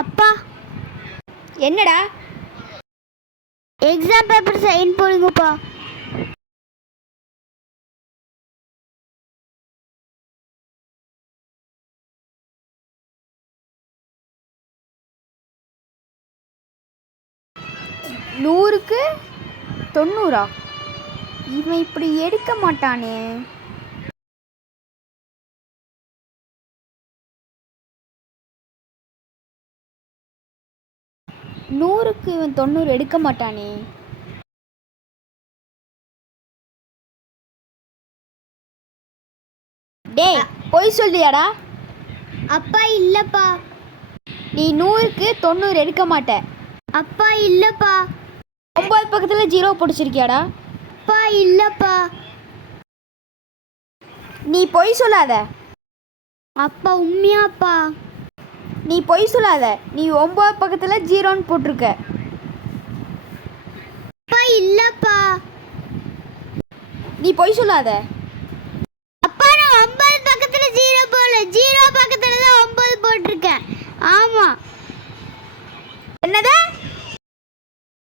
அப்பா, என்னடா? Exam paper sign போடுங்கப்பா. நூறுக்கு 90. இவன் இப்படி எடுக்க மாட்டானே. நூறுக்கு இவன் 90 எடுக்க மாட்டானே. டேய், பொய் சொல்றியாடா? அப்பா இல்லப்பா. நீ 100க்கு 90 எடுக்க மாட்ட. அப்பா இல்லப்பா. 9 பக்கத்தில் 0 பிடிச்சிருக்கியாடா? அப்பா இல்லப்பா. நீ பொய் சொல்லாத. அப்பா உண்மையாப்பா. நீ பொய் சொல்லாத. நீ 9 பக்கத்தில் 0ன்னு போட்டிருக்க. அப்பா இல்லப்பா. நீ பொய் சொல்லாத. அப்பா நான் 9 பக்கத்துல 0 போடல, 0 பக்கத்துல